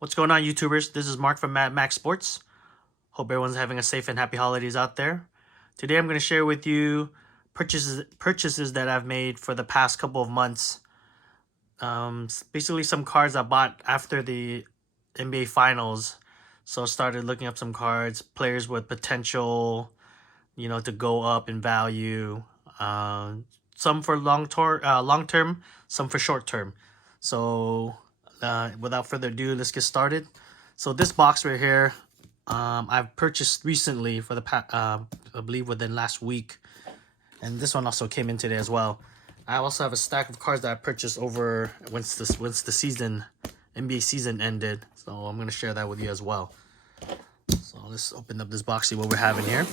What's going on, YouTubers? This is Mark from madmaxsports. Hope everyone's having a safe and happy holidays out there. Today I'm going to share with you purchases that I've made for the past couple of months. Basically some cards I bought after the NBA Finals. So I started looking up some cards, players with potential, to go up in value. Some for long term, some for short term. So without further ado, let's get started. So this box right here, I've purchased recently for the I believe within last week, and this one also came in today as well. I also have a stack of cards that I purchased over once the season, NBA season ended. So I'm gonna share that with you as well. So let's open up this box, see what we're having here.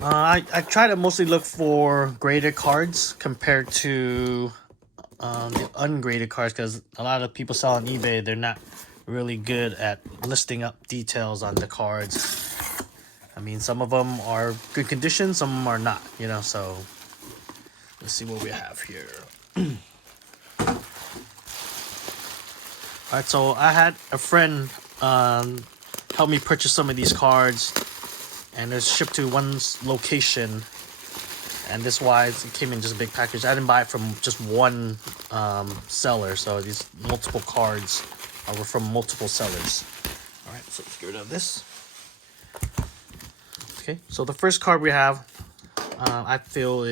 I try to mostly look for graded cards compared to the ungraded cards, because a lot of people sell on eBay, they're not really good at listing up details on the cards. I mean, some of them are good condition, some of them are not, so let's see what we have here. Alright, so I had a friend help me purchase some of these cards, and it's shipped to one location, and this wise it came in just a big package. I didn't buy it from just one seller, so these multiple cards were from multiple sellers. All right, so let's get rid of this. Okay, so the first card we have, I feel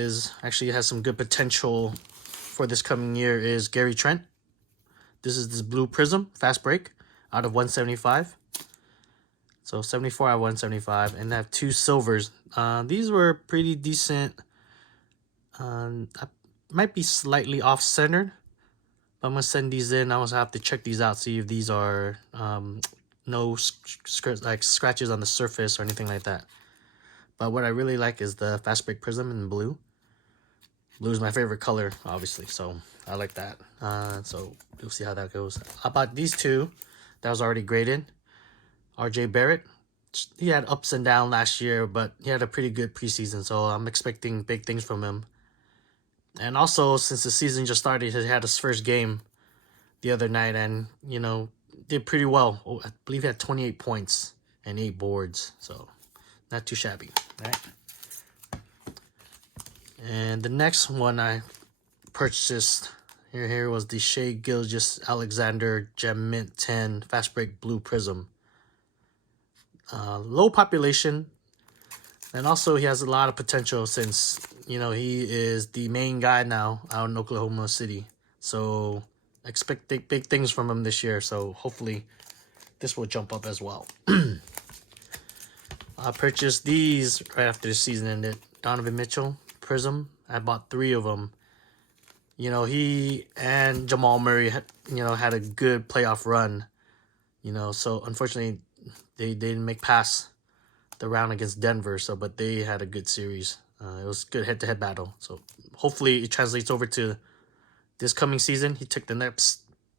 actually has some good potential for this coming year, is Gary Trent. This is this blue prism fast break out of 175. So 74 out of 175, and I have two silvers. These were pretty decent. I might be slightly off-centered, but I'm gonna send these in. I also have to check these out, see if these are no scratches on the surface or anything like that. But what I really like is the fast break prism in blue. Blue is my favorite color, obviously, so I like that. So we'll see how that goes. I bought these two that was already graded. RJ Barrett, he had ups and downs last year, but he had a pretty good preseason, so I'm expecting big things from him. And also, since the season just started, he had his first game the other night, and did pretty well. I believe he had 28 points and 8 boards, so not too shabby, right? And the next one I purchased here was the Shai Gilgeous-Alexander Gem Mint 10 Fast Break Blue Prism. Low population, and also he has a lot of potential since he is the main guy now out in Oklahoma City. So expect big things from him this year. So hopefully this will jump up as well. I purchased these right after the season ended. Donovan Mitchell Prism. I bought 3 of them. He and Jamal Murray had a good playoff run. So unfortunately they didn't make past the round against Denver, but they had a good series. It was a good head-to-head battle. So hopefully it translates over to this coming season. He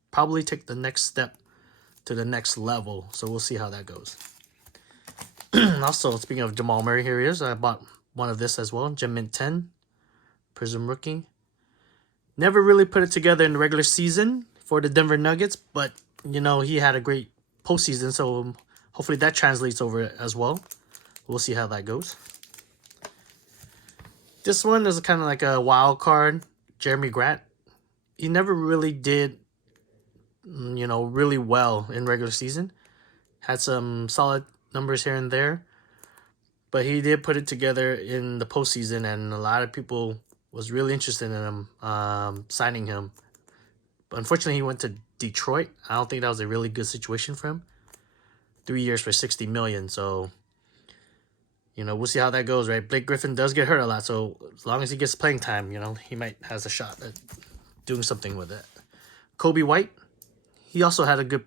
probably take the next step to the next level. So we'll see how that goes. Also, speaking of Jamal Murray, here he is. I bought one of this as well. Gem Mint 10 Prism Rookie. Never really put it together in the regular season for the Denver Nuggets, but he had a great postseason, so hopefully that translates over as well. We'll see how that goes. This one is kind of like a wild card. Jeremy Grant. He never really did, really well in regular season. Had some solid numbers here and there. But he did put it together in the postseason, and a lot of people was really interested in him, signing him. But unfortunately, he went to Detroit. I don't think that was a really good situation for him. 3 years for $60 million, so we'll see how that goes, right? Blake Griffin does get hurt a lot, so as long as he gets playing time, he might has a shot at doing something with it. Kobe White, he also had a good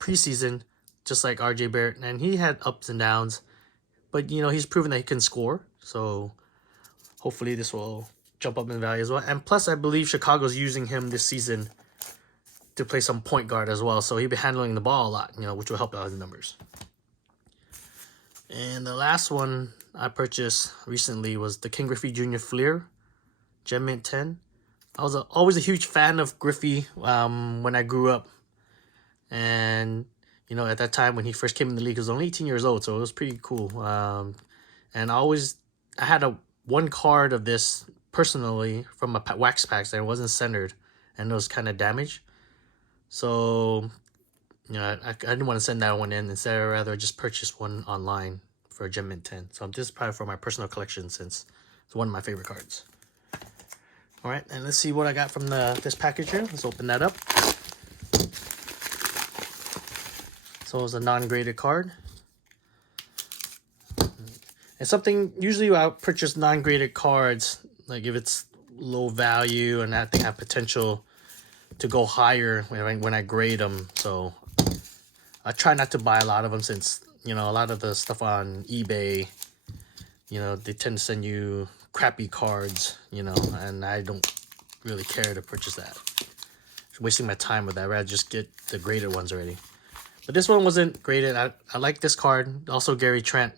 preseason, just like RJ Barrett, and he had ups and downs, but he's proven that he can score, so hopefully this will jump up in value as well. And plus, I believe Chicago's using him this season to play some point guard as well, so he'll be handling the ball a lot, which will help out his numbers. And the last one I purchased recently was the Ken Griffey Jr. Fleer Gem Mint 10. I was always a huge fan of Griffey when I grew up. And, you know, at that time when he first came in the league, he was only 18 years old, so it was pretty cool. And I had one card of this personally from a wax packs that wasn't centered, and it was kind of damaged. So, you know, I didn't want to send that one in. Instead, I'd rather just purchase one online for a Gem Mint 10. So this is probably for my personal collection since it's one of my favorite cards. All right, and let's see what I got from this package here. Let's open that up. So it's a non-graded card. It's something, usually I'll purchase non-graded cards, like if it's low value and I think have potential to go higher when I grade them. So I try not to buy a lot of them since, you know, a lot of the stuff on eBay, you know, they tend to send you crappy cards, you know, and I don't really care to purchase that. It's wasting my time with that. I'd rather just get the graded ones already. But this one wasn't graded. I like this card. Also Gary Trent.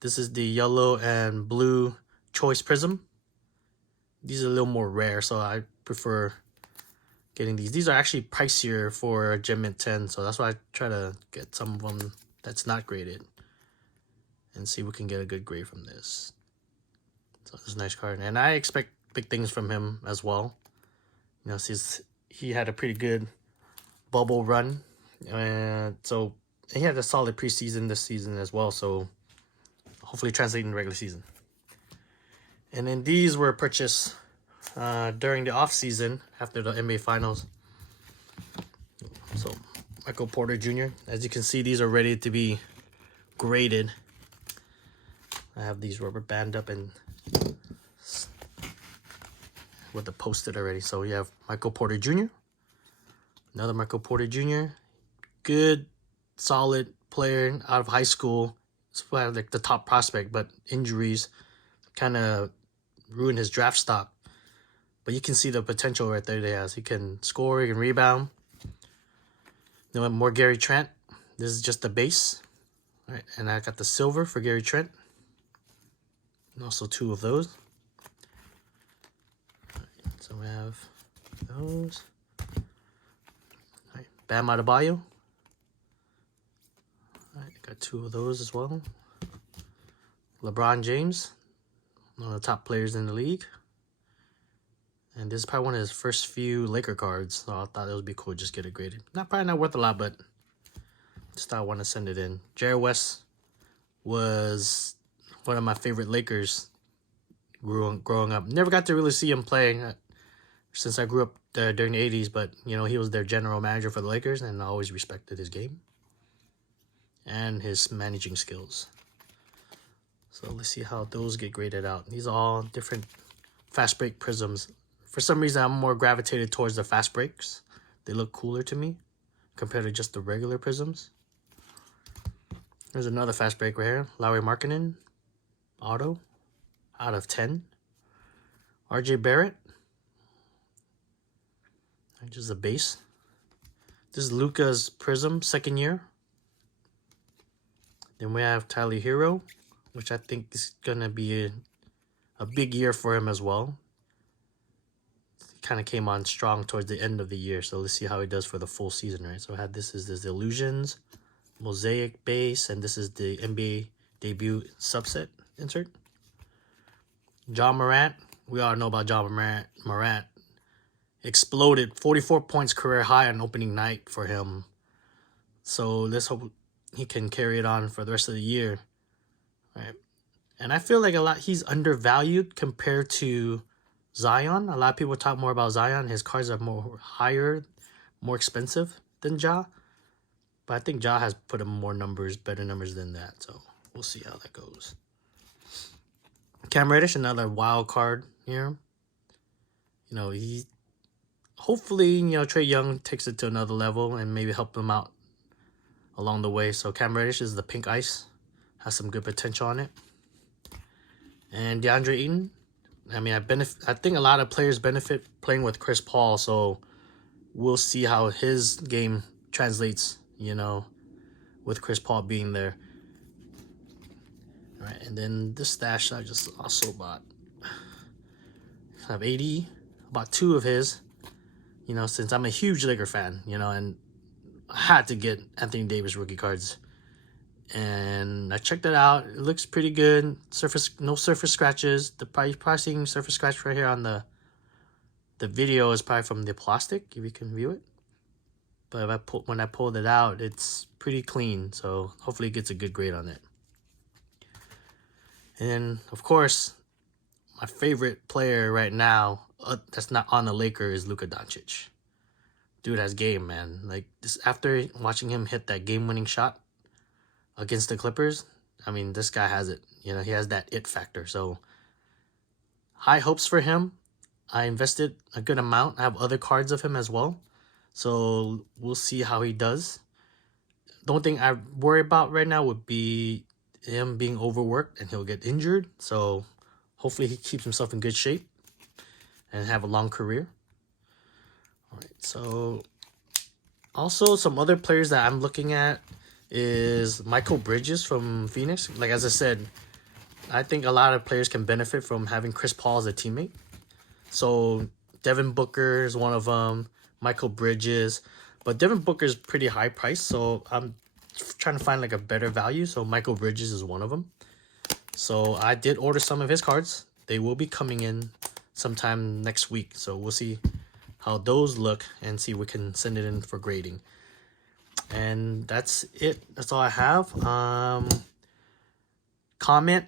This is the yellow and blue choice prism. These are a little more rare, so I prefer getting these. These are actually pricier for a Gem Mint 10, so that's why I try to get some of them that's not graded and see if we can get a good grade from this. So this is a nice card, and I expect big things from him as well. You know, since he had a pretty good bubble run, and so he had a solid preseason this season as well, so hopefully translate in the regular season. And then these were purchased during the off season after the NBA Finals. So Michael Porter Jr. As you can see, these are ready to be graded. I have these rubber band up and with the post-it already. So we have Michael Porter Jr. Another Michael Porter Jr. Good, solid player out of high school. It's like the top prospect, but injuries kind of ruined his draft stock. But you can see the potential right there he has. He can score, he can rebound. Then more Gary Trent. This is just the base. All right, and I got the silver for Gary Trent. And also two of those. All right, so we have those. All right, Bam Adebayo. All right, got two of those as well. LeBron James, one of the top players in the league. And this is probably one of his first few Laker cards, so I thought it would be cool to just get it graded. Probably not worth a lot, but just thought I want to send it in. Jerry West was one of my favorite Lakers growing up. Never got to really see him play since I grew up during the 80s, but, you know, he was their general manager for the Lakers, and I always respected his game and his managing skills. So let's see how those get graded out. These are all different fast break prisms. For some reason, I'm more gravitated towards the fast breaks. They look cooler to me compared to just the regular prisms. There's another fast break right here. Lauri Markkanen, auto, out of 10. RJ Barrett. Just a base. This is Luka's prism, second year. Then we have Tyler Hero, which I think is going to be a big year for him as well. He kind of came on strong towards the end of the year, so let's see how he does for the full season, right? So I had this is the Illusions, Mosaic base, and this is the NBA debut subset insert. John Morant, we all know about John Morant. Exploded, 44 points career high on opening night for him. So let's hope he can carry it on for the rest of the year. Right. And I feel like he's undervalued compared to Zion. A lot of people talk more about Zion. His cards are more higher, more expensive than Ja. But I think Ja has put him more numbers, better numbers than that. So we'll see how that goes. Cam Reddish, another wild card here. You know, hopefully, you know, Trae Young takes it to another level and maybe help them out along the way. So Cam Reddish is the pink ice. Has some good potential on it. And DeAndre Ayton. I mean, I think a lot of players benefit playing with Chris Paul. So we'll see how his game translates, you know, with Chris Paul being there. All right, and then this stash I just also bought. I have 80, about two of his. You know, since I'm a huge Laker fan, you know, and I had to get Anthony Davis rookie cards. And I checked it out. It looks pretty good. No surface scratches. The probably seeing surface scratch right here on the video is probably from the plastic, if you can view it. But if when I pulled it out, it's pretty clean. So hopefully it gets a good grade on it. And of course, my favorite player right now that's not on the Lakers is Luka Doncic. Dude has game, man. Like this, after watching him hit that game-winning shot against the Clippers, I mean, this guy has it. You know, he has that it factor. So high hopes for him. I invested a good amount. I have other cards of him as well. So we'll see how he does. The only thing I worry about right now would be him being overworked and he'll get injured. So hopefully he keeps himself in good shape and have a long career. All right, so also some other players that I'm looking at is Michael Bridges from Phoenix. Like, as I said, I think a lot of players can benefit from having Chris Paul as a teammate. So Devin Booker is one of them, Michael Bridges. But Devin Booker is pretty high price, so I'm trying to find like a better value. So Michael Bridges is one of them. So I did order some of his cards. They will be coming in sometime next week. So we'll see how those look and see if we can send it in for grading. And that's it. That's all I have. Comment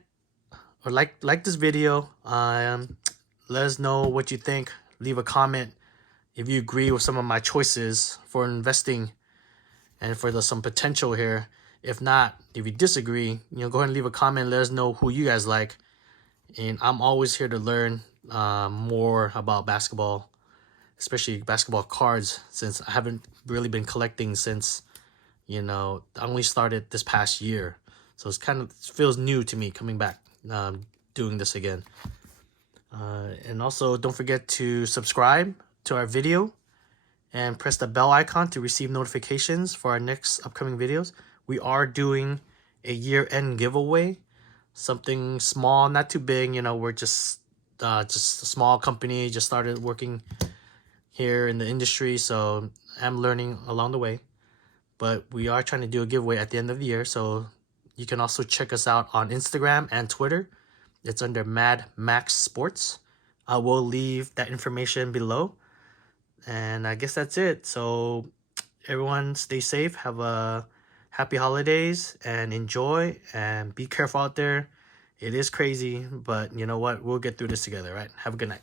or like this video. Let us know what you think. Leave a comment if you agree with some of my choices for investing and for some potential here. If not, if you disagree, go ahead and leave a comment. Let us know who you guys like. And I'm always here to learn more about basketball, especially basketball cards, since I haven't really been collecting since, I only started this past year. So it feels new to me coming back, doing this again. And also don't forget to subscribe to our video and press the bell icon to receive notifications for our next upcoming videos. We are doing a year-end giveaway, something small, not too big. We're just a small company, just started working here in the industry, so I'm learning along the way. But we are trying to do a giveaway at the end of the year, so you can also check us out on Instagram and Twitter. It's under madmaxsports. I will leave that information below. And I guess that's it. So everyone stay safe, have a happy holidays, and enjoy, and be careful out there. It is crazy, but you know what? We'll get through this together, right? Have a good night.